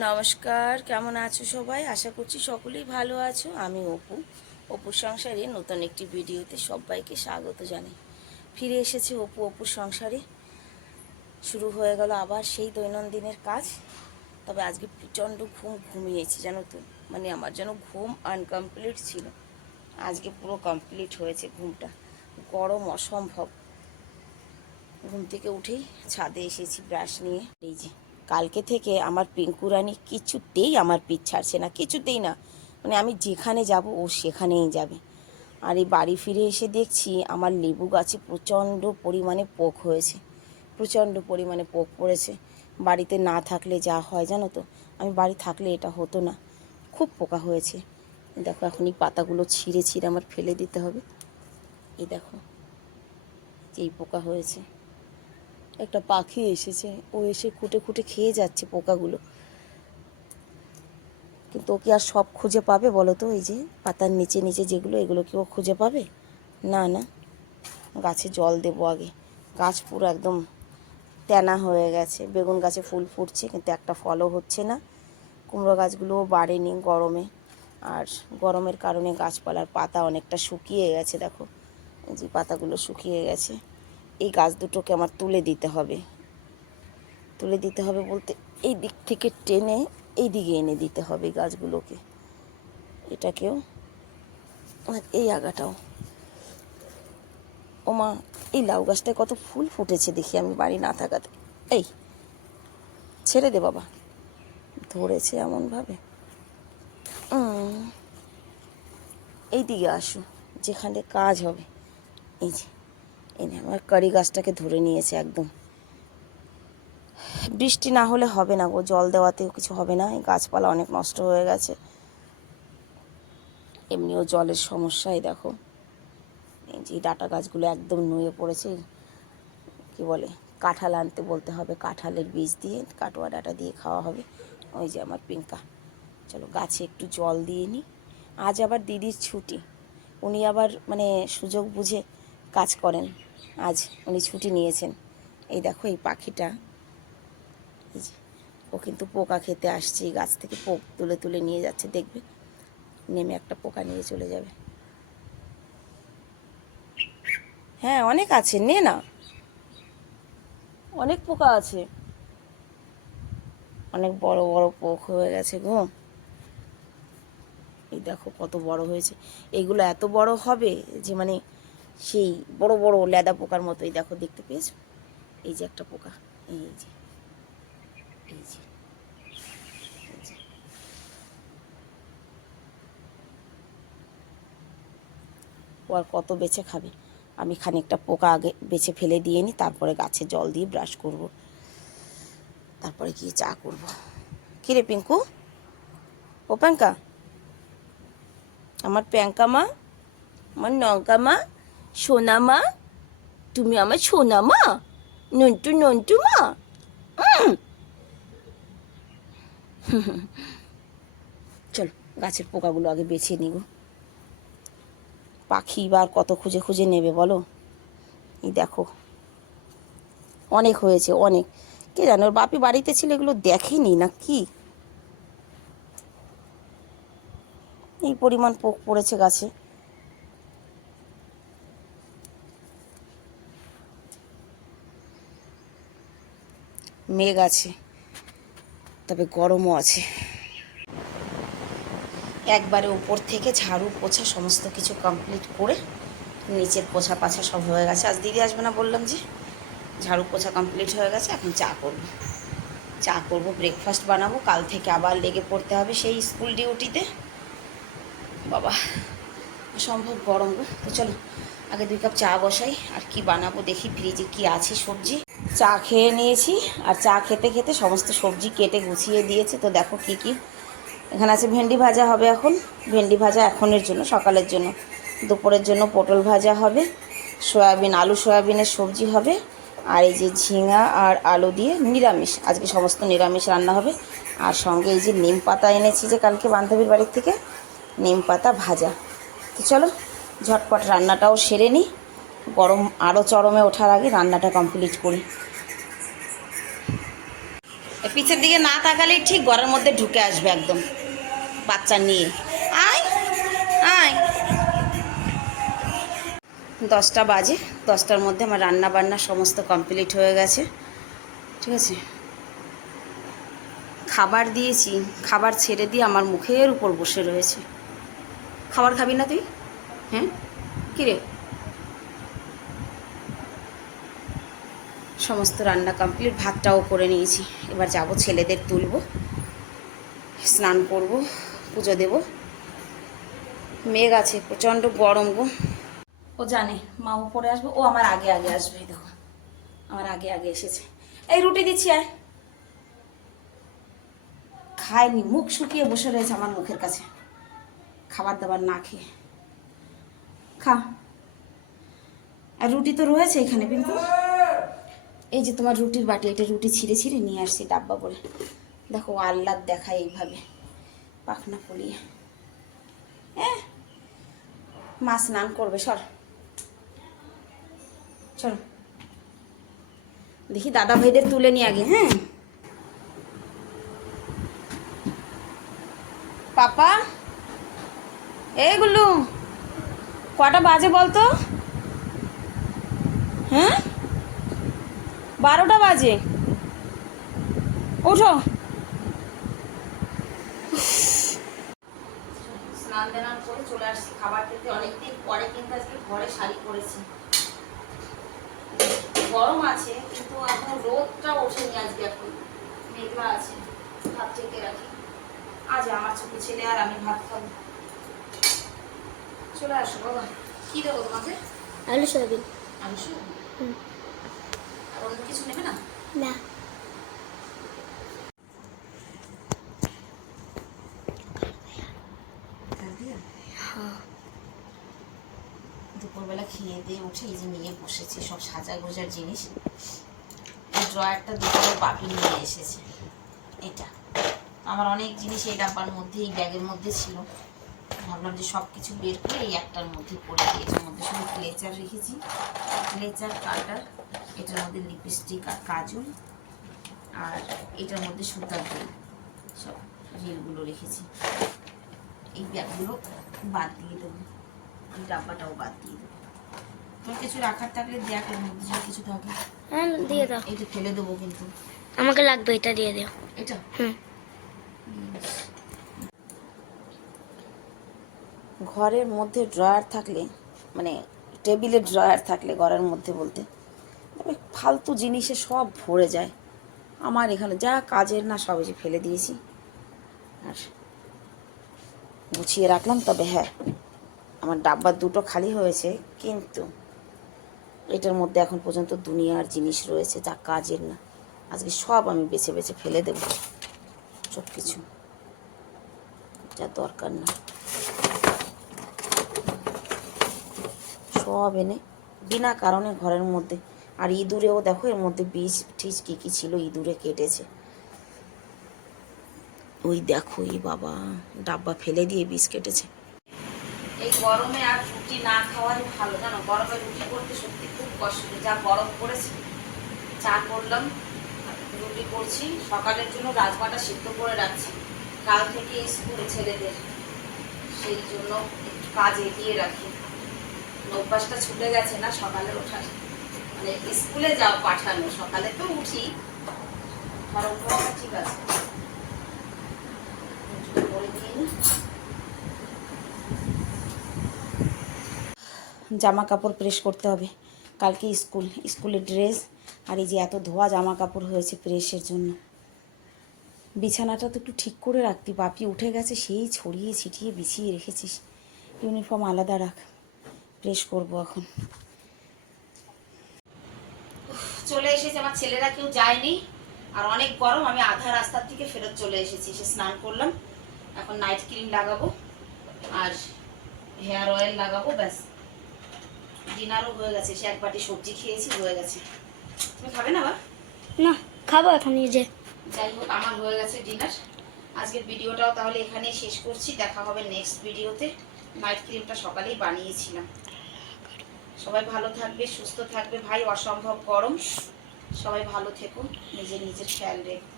নমস্কার, কেমন আছো সবাই? আশা করছি সকলেই ভালো আছো। আমি অপুর সংসারে নতুন একটি ভিডিওতে সবাইকে স্বাগত জানাই। ফিরে এসেছি অপুর সংসারে। শুরু হয়ে গেল আবার সেই দৈনন্দিনের কাজ। তবে আজকে প্রচণ্ড ঘুমিয়েছি জানো তো। মানে আমার যেন ঘুম আনকমপ্লিট ছিল, আজকে পুরো কমপ্লিট হয়েছে ঘুমটা। গরম অসম্ভব। ঘুম থেকে উঠেই ছাদে এসেছি ব্রাশ নিয়ে। এই যে কালকে থেকে আমার পিঙ্কু রানী কিছুতেই আমার পিঠ ছাড়ছে না, কিছুতেই না। মানে আমি যেখানে যাব ও সেখানেই যাবে। আর এই বাড়ি ফিরে এসে দেখছি আমার লেবু গাছে প্রচণ্ড পরিমাণে পোক হয়েছে, প্রচণ্ড পরিমাণে পোক পড়েছে। বাড়িতে না থাকলে যা হয় জানো তো, আমি বাড়ি থাকলে এটা হতো না। খুব পোকা হয়েছে। দেখো এখন এই পাতাগুলো ছিঁড়ে ছিঁড়ে আমার ফেলে দিতে হবে। এই দেখো যেই পোকা হয়েছে। একটা পাখি এসেছে, ও এসে খুঁটে খুঁটে খেয়ে যাচ্ছে পোকাগুলো। কিন্তু ও কি আর সব খুঁজে পাবে বলো তো? এই যে পাতার নিচে নিচে যেগুলো, এগুলো কি ও খুঁজে পাবে? না না। গাছে জল দেবো আগে। গাছ পুরো একদম তেনা হয়ে গেছে। বেগুন গাছে ফুল ফুটছে কিন্তু একটা ফলও হচ্ছে না। কুমড়ো গাছগুলোও বাড়েনি গরমে। আর গরমের কারণে গাছপালার পাতা অনেকটা শুকিয়ে গেছে। দেখো এই যে পাতাগুলো শুকিয়ে গেছে। এই গাছ দুটোকে আমার তুলে দিতে হবে। তুলে দিতে হবে বলতে এই দিক থেকে টেনে এই দিকে এনে দিতে হবে গাছগুলোকে। এটাকেও আর এই আগাটাও। ওমা, এই লাউ গাছটায় কত ফুল ফুটেছে দেখি আমি বাড়ি না থাকাতে। এই ছেড়ে দে বাবা, ধরেছে এমনভাবে। এই দিকে আসো, যেখানে কাজ হবে। এই যে এনে আমার কারি গাছটাকে ধরে নিয়েছে একদম। বৃষ্টি না হলে হবে না গো, জল দেওয়াতেও কিছু হবে না। এই গাছপালা অনেক নষ্ট হয়ে গেছে। এমনিও জলের সমস্যাই দেখো। এই যে ডাটা গাছগুলো একদম নুয়ে পড়েছে। কি বলে, কাঁঠাল আনতে বলতে হবে, কাঁঠালের বীজ দিয়ে কাটোয়া ডাটা দিয়ে খাওয়া হবে। ওই যে আমার পিঙ্কা। চলো গাছে একটু জল দিয়ে নিই। আজ আবার দিদির ছুটি, উনি আবার মানে সুযোগ বুঝে কাজ করেন। আজ উনি ছুটি নিয়েছেন। এই দেখো এই পাখিটা, এই যে ও কিন্তু পোকা খেতে আসছে। এই গাছ থেকে পোক তুলে তুলে নিয়ে যাচ্ছে, দেখবে নেমে একটা পোকা নিয়ে চলে যাবে। হ্যাঁ অনেক আছে, নে না, অনেক পোকা আছে। অনেক বড় বড় পোক হয়ে গেছে গো। এই দেখো কত বড় হয়েছে। এইগুলো এত বড় হবে যে মানে সেই বড় বড় লেদা পোকার মতো। এই দেখো দেখতে পেয়েছো? এই যে একটা পোকা, এই যে এই যে এই যে। ও আর কত বেছে খাবে? আমি খানিকটা পোকা আগে বেছে ফেলে দিয়ে নিই, তারপরে গাছে জল দিয়ে ব্রাশ করব, তারপরে গিয়ে চা করব। কিরে পিঙ্কু, ও প্যাঙ্কা, আমার প্যাঙ্কা মা, আমার নঙ্কা মা, সোনা মা, তুমি আমার সোনা মা, নন্টু নন্টু মা। চলো গাছের পোকাগুলো আগে বেছে নিব। পাখি বা কত খুঁজে খুঁজে নেবে বলো? এই দেখো অনেক হয়েছে, অনেক। কে জানো, ওর বাপি বাড়িতে ছিল এগুলো দেখেনি না কি, এই পরিমাণ পোক পড়েছে গাছে। মেঘ আছে, তবে গরমও আছে। একবারে উপর থেকে ঝাড়ু পোছা সমস্ত কিছু কমপ্লিট করে নিচের পোছা পাছা সব হয়ে গেছে। আজ দিদি আসবে না বললাম যে, ঝাড়ু পোছা কমপ্লিট হয়ে গেছে। এখন চা করব, চা করব, ব্রেকফাস্ট বানাবো। কাল থেকে আবার লেগে পড়তে হবে সেই স্কুল ডিউটিতে। বাবা অসম্ভব গরম গো। তো চলো আগে 2 কাপ চা বসাই। আর কি বানাবো দেখি, ফ্রিজে কি আছে সবজি। চা খেয়ে নিয়েছি, আর চা খেতে খেতে সমস্ত সবজি কেটে গুছিয়ে দিয়েছে। তো দেখো কি কি এখানে আছে। ভেন্ডি ভাজা হবে এখন, ভেন্ডি ভাজা এখনের জন্য, সকালের জন্য। দুপুরের জন্য পটল ভাজা হবে, সয়াবিন আলু সয়াবিনের সবজি হবে। আর এই যে ঝিঙা আর আলু দিয়ে নিরামিষ, আজকে সমস্ত নিরামিষ রান্না হবে। আর সঙ্গে এই যে নিম পাতা এনেছি যে কালকে বান্ধবীর বাড়ির থেকে, নিম পাতা ভাজা। তো চলো ঝটপট রান্নাটাও সেরে নিই, গরম আরও চরমে ওঠার আগে রান্নাটা কমপ্লিট করি। পিছের দিকে না তাকালেই ঠিক ঘরের মধ্যে ঢুকে আসবে একদম বাচ্চা নিয়ে। আয় আয়। 10টা বাজে, 10টার মধ্যে আমার রান্না বান্না সমস্ত কমপ্লিট হয়ে গেছে। ঠিক আছে, খাবার দিয়েছি, খাবার ছেড়ে দিয়ে আমার মুখের উপর বসে রয়েছে। খাবার খাবি না তুই? হ্যাঁ কিরে? সমস্ত রান্না কমপ্লিট, ভাতটাও করে নিয়েছি। এবার যাব ছেলেদের তুলব, স্নান করব, পুজো দেব। মেঘ আছে, প্রচণ্ড গরম গো। ও জানে মা উপরে আসবে, ও আমার আগে আগে আসবে। দেখো আমার আগে আগে এসেছে। এই রুটি দিচ্ছি, আয়। খায়নি, মুখ শুকিয়ে বসে রয়েছে আমার মুখের কাছে, খাবার দাবার না খেয়ে। খা। আর রুটি তো রয়েছে এখানে পিঙ্কু, এই যে তোমার রুটির বাটি, এটা রুটি ছিঁড়ে ছিঁড়ে নিয়ে আসছি ডাব্বা করে। দেখো আহ্লাদ দেখায় এইভাবে পাখনা ফুলিয়ে। হ্যাঁ মা স্নান করবে, সর চলো দেখি দাদা ভাইদের তুলে নিয়ে আগে। হ্যাঁ পাপা, এইগুলো কটা বাজে বলতো? হ্যাঁ 12টা বাজে, ওঠো। স্নান দান করে চলে আসছি খাবার খেতে, অনেকদিন পরে কিন্তু আজকে ঘরে শাড়ি পরেছি। গরম আছে কিন্তু এখন রোদটা ওঠেনি আজকে, এখন মেঘলা আছে। ভাত চেকে রাখি, আজ আমার ছোট ছেলে আর আমি ভাত খাবো। চলে আসো বাবা। কি দেবো তোমাকে? আলু সয়াবিন। আলু সয়াবিন? আর অন্য কিছু নেবে না? না। দুপুরবেলা খেয়ে দিয়ে উঠে এই যে নিয়ে বসেছি সব সাজা গোজার জিনিস। এই ড্রয়ারটা দুপুরে বাপি নিয়ে এসেছে। এটা আমার অনেক জিনিস এই ডাব্বার মধ্যে, এই ব্যাগের মধ্যে ছিল। ভাবলাম যে সব কিছু বের করে এই একটার মধ্যে পরে দিই। এটার মধ্যে শুধু ক্লেচার রেখেছি, ক্লেচার কাটার, এটার মধ্যে লিপস্টিক আর কাজল, আর এটার মধ্যে সুতার রিল, সব রিলগুলো রেখেছি। এই ব্যাগগুলো বাদ দিয়ে দেবো, এই ডাব্বাটাও বাদ দিয়ে দেবো। তোর কিছু রাখার থাকলে দেখ, এর মধ্যে যদি কিছু থাকে। হ্যাঁ দিয়ে দাও। এটা ফেলে দেবো কিন্তু। আমাকে লাগবে, এটা দিয়ে দাও। এটা ঘরের মধ্যে ড্রয়ার থাকলে, মানে টেবিলে ড্রয়ার থাকলে ঘরের মধ্যে বলতে, ফালতু জিনিসে সব ভরে যায়। আমার এখানে যা কাজের না সব যে ফেলে দিয়েছি আর গুছিয়ে রাখলাম। তবে হ্যাঁ, আমার ডাব্বা দুটো খালি হয়েছে, কিন্তু এটার মধ্যে এখন পর্যন্ত দুনিয়ার জিনিস রয়েছে যা কাজের না। আজকে সব আমি বেছে বেছে ফেলে দেব, সব কিছু যা দরকার না সব এনে বিনা কারণে ঘরের মধ্যে। আর ইঁদুরেও দেখো এর মধ্যে বীজ টিজ কী কী ছিল, ইঁদুরে কেটেছে। ওই দেখো, এই বাবা ডাব্বা ফেলে দিয়ে বীজ কেটেছে। এই গরমে আর রুটি না খাওয়ারই ভালো, জানো। গরমে রুটি করতে সত্যি খুব কষ্ট, যা গরম পড়েছে। চা করলাম, রুটি করছি। সকালের জন্য রাজমাটা সিদ্ধ করে রাখছি, কাল থেকে স্কুলে ছেলেদের, সেই জন্য একটু কাজ এগিয়ে রাখি। অভ্যাসটা ছুটে গেছে না সকালে ওঠার, মানে স্কুলে যাও পাঠানো। সকালে তো উঠি, আমার অভ্যাসটা ঠিক আছে। জামা কাপড় প্রেস করতে হবে, কালকে স্কুলের ড্রেস। আর এই যে এত ধোয়া জামা কাপড় হয়েছে প্রেসের জন্য। বিছানাটা তো একটু ঠিক করে রাখতি, বাপি উঠে গেছে, সেই ছড়িয়ে ছিটিয়ে বিছিয়ে রেখেছিস। ইউনিফর্ম আলাদা রাখ, প্রেস করবো এখন। চলে এসেছে, আমার ছেলেরা কেউ যায়নি, আর অনেক গরম। আমি আধা রাস্তার থেকে ফেরত চলে এসেছি, এসে স্নান করলাম। এখন নাইট ক্রিম লাগাবো আর হেয়ার অয়েল লাগাবো, ব্যাস। ডিনারও হয়ে গেছে, সে এক বাটি সবজি খেয়েছি, হয়ে গেছে। তুমি খাবে না বা? না খাবো এখন নিজে। যাই হোক, আমার হয়ে গেছে ডিনার। আজকের ভিডিওটাও তাহলে এখানেই শেষ করছি, দেখা হবে নেক্সট ভিডিওতে। নাইট ক্রিমটা সকালেই বানিয়েছিলাম। সবাই ভালো থাকবে, সুস্থ থাকবে। ভাই অসম্ভব গরম, সবাই ভালো থেকো, নিজের খেয়াল রেখো।